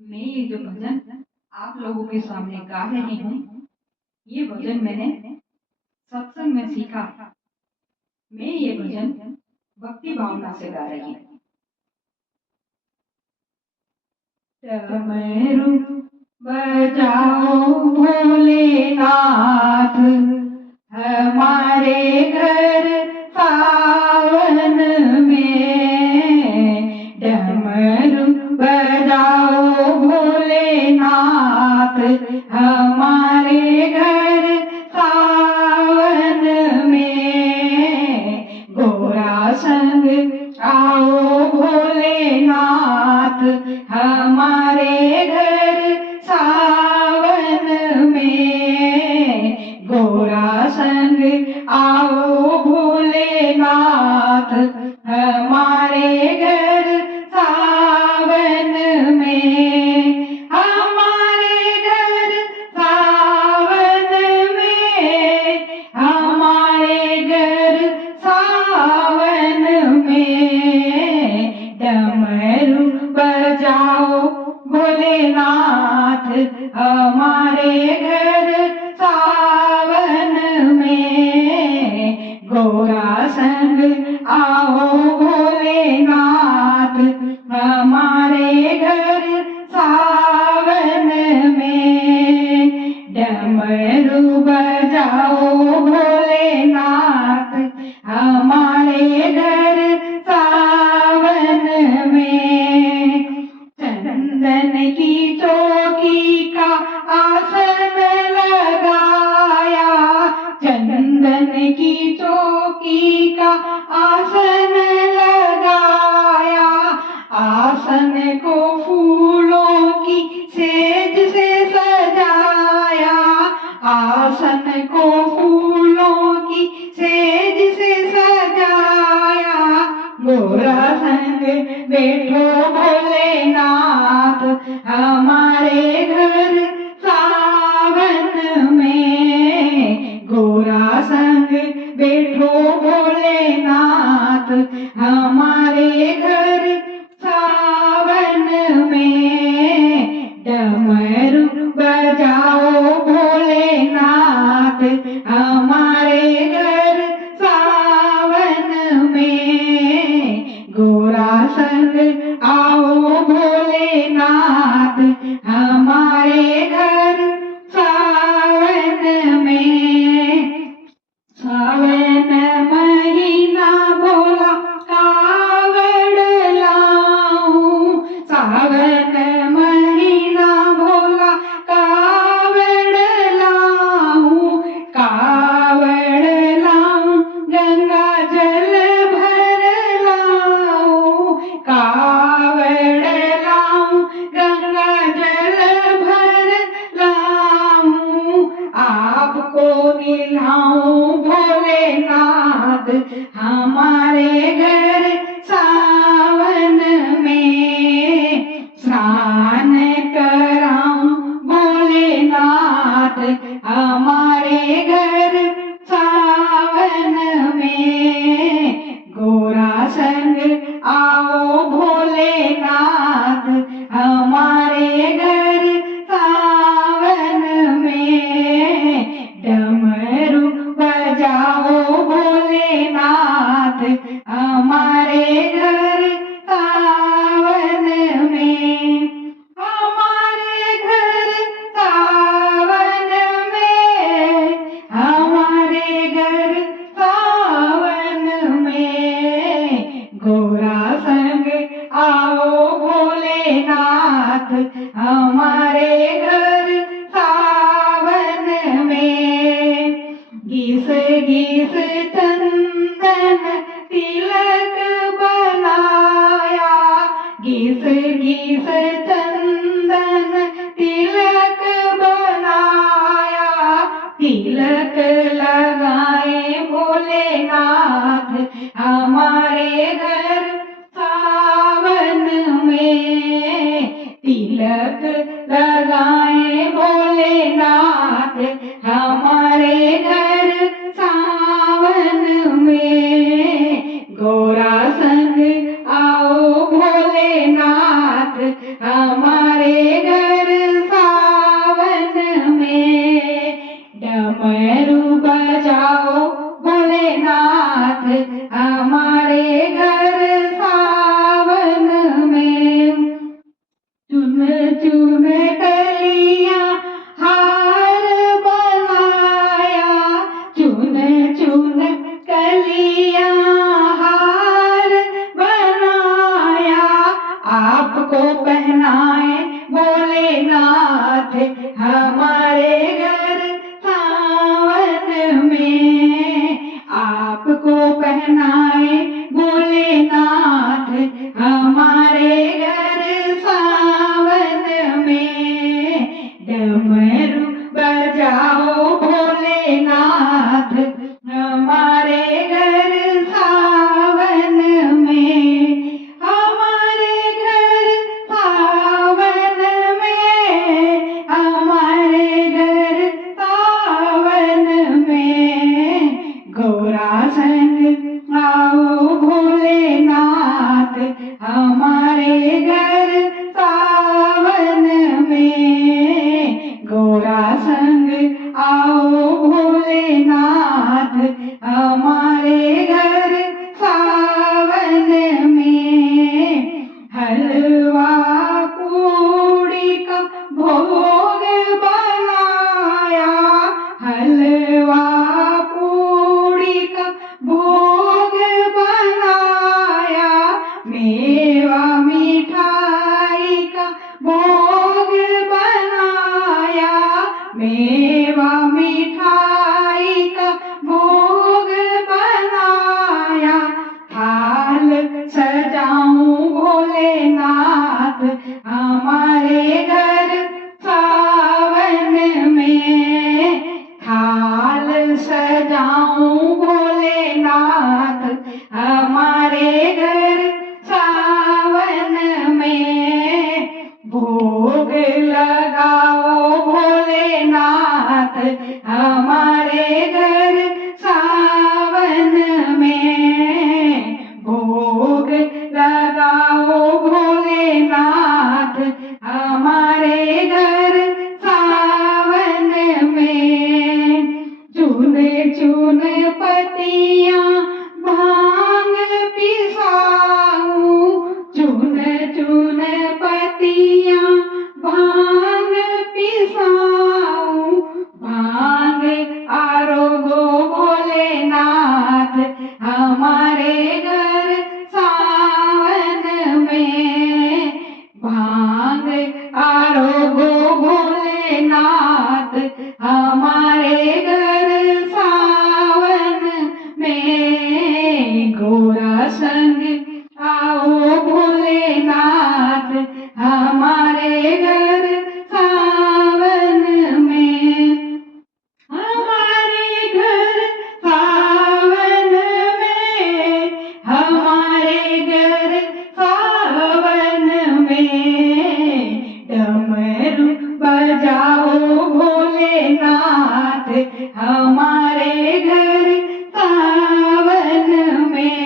मैं ये जो भजन आप लोगों के सामने गा रही हूँ, ये भजन मैंने सत्संग में सीखा। मैं ये भजन भक्ति भावना से गा रही हूँ। डमरू बजाओ भोलेनाथ, हमारे घर सावन में। डमरू बजाओ भोलेनाथ, हमारे घर सावन में। गोरा संग आओ भोलेनाथ, हमारे घर सावन में। गोरा संग आओ भोलेनाथ, हमारे घर सावन में। हमारे घर सावन में, हमारे घर सावन में। डमरू बजाओ भोलेनाथ, हमारे घर सावन में। गोरा संग आओ भोलेनाथ, हमारे घर सावन में। डमरू बजाओ भोलेनाथ, हमारे घर सावन में। चंदन की चौकी का आसन लगाया, चंदन की चौकी का आसन लगाया। आसन को फूलों की सेज से सजाया, आसन को फूलों की सेज से सजाया। गोरा संग बैठो भोलेनाथ, हमारे घर सावन में। गोरा संग बैठो भोलेनाथ, हमारे घर सावन में। डमरू बजाओ भोलेनाथ, हमारे घर सावन में। गोरा संग आओ भोलेनाथ, हमारे घर सावन में। सावन महीना भोला कावड़ लाऊं, सावन महीना भोला कावड़ लाऊं। कावड़ लाऊं, गंगा जल भर लाऊं। कावड़ लाऊं, गंगा जल भर लाऊं। आपको निलाऊं भोलेनाथ, हमारे घर सावन में। स्नान कराऊं भोलेनाथ, हमारे घर सावन में। गोरा संग आओ भोलेनाथ, हमारे घर सावन में। डमरू बजाओ भोलेनाथ, हमारे घर सावन में। हमारे घर सावन में, हमारे घर सावन में। गोरा संग आओ भोलेनाथ, हमारे घर सावन में। घिस घिस चंदन तिलक बनाया, घिस घिस चंदन तिलक बनाया। तिलक लगाए भोलेनाथ, हमारे घर सावन में। तिलक लगाए भोलेनाथ, हमारे घर सावन में। गोरा संग आओ भोलेनाथ, हमारे को पहनाए भोलेनाथ हमारे घर सावन में। आपको पहनाए भोलेनाथ हमारे घर सावन में। डमरू बजाओ भोलेनाथ हमारे घर सावन में। हमारे घर सावन में, हमारे घर सावन में। गौरा संग आओ भोलेनाथ हमारे घर सावन में। गौरा संग आओ भोलेनाथ हमारे घर सावन में। हलवा पूड़ी का भोग बनाया, हलवा पूड़ी का भोग बनाया। मेवा मिठाई का भोग बनाया, मेवा मिठाई का भोग बनाया। थाल सजाऊं भोलेनाथ हमारे घर सावन में। थाल सजाऊं भोलेनाथ हमारे घर सावन में। भोग लगाओ भोलेनाथ हमारे घर सावन में। भोग लगाओ भोलेनाथ हमारे घर सावन में। चुन चुन पत्तियां भांग पिसाऊं, चुन चुन पत्तियां भांग पिसाऊं। भांग आरोगो भोलेनाथ हमारे घर सावन में। भांग आरोगो भोलेनाथ हमारे घर सावन में। गौरा संग आओ भोलेनाथ हमारे घर सावन में। हमारे घर सावन में, हमारे घर सावन में। डमरू बजाओ भोलेनाथ हमारे घर सावन में।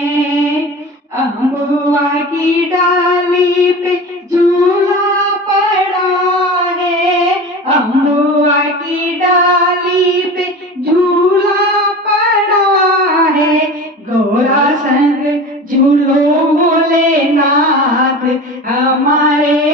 अम्बुआ की डाली पे झूला पड़ा है, अम्बुआ की डाली पे झूला पड़ा है। गौरा संग झूलो भोलेनाथ हमारे